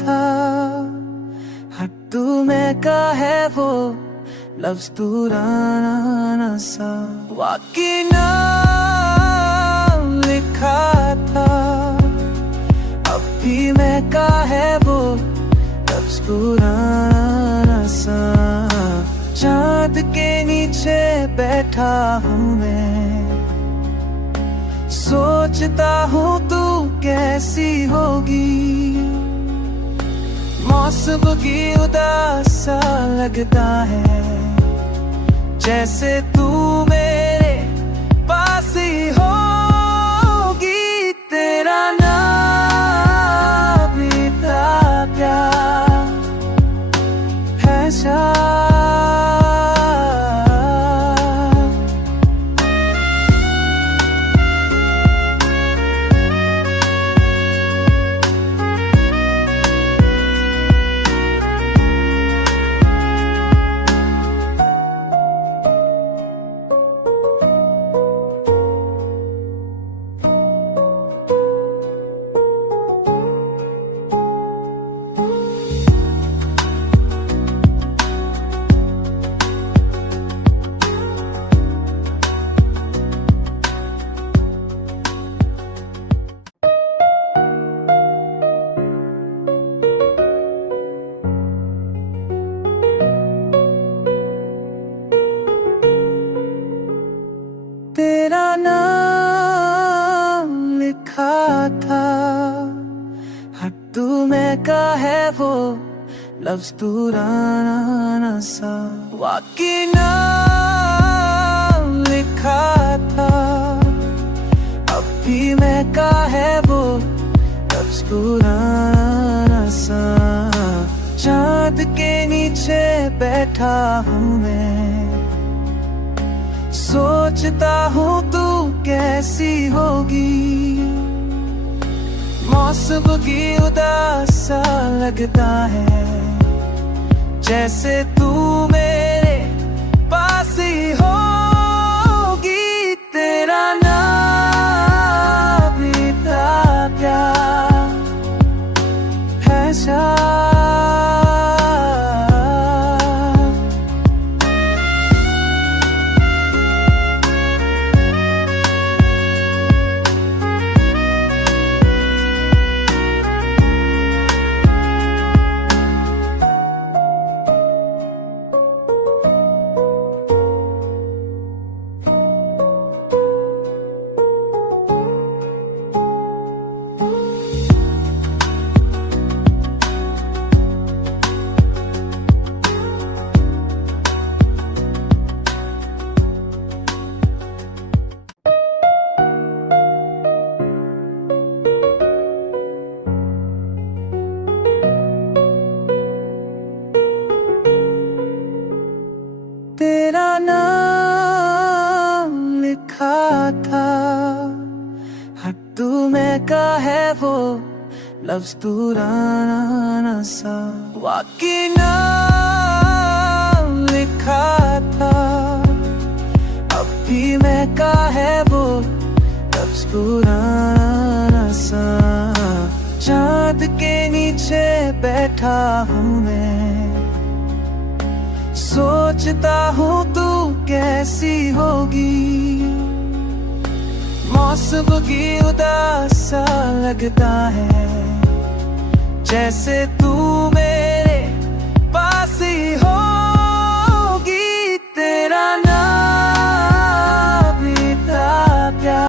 था। हक तू मैं का है वो लफ्ज पुराना सा, वाकई नाम लिखा था। अब भी मैं का है वो लफ्ज पुराना सा। चांद के नीचे बैठा हूँ मैं, सोचता हूँ तू कैसी होगी। मौसम की उदास सा लगता है, जैसे तू मेरे पास ही होगी। तेरा नाम भी था प्यार है शायद। तेरा नाम लिखा था, हक तू मैं का है वो लफ्ज पुराना सा, वाकई नाम लिखा था। अब भी मैं का है वो लफ्ज पुराना सा। चांद के नीचे बैठा हूँ मैं, सोचता हूँ तू कैसी होगी। मौसम की उदास सा लगता है, जैसे तू मेरे पास ही होगी। तेरा नाम भी था प्यार है शायद। तेरा नाम लिखा था, हक तू मैं का है वो लफ्ज पुराना सा, वाकई नाम लिखा था। अब भी मैं का है वो लफ्ज पुराना सा। चांद के नीचे बैठा हूँ मैं, सोचता हूँ तू कैसी होगी। मौसम की उदास सा लगता है, जैसे तू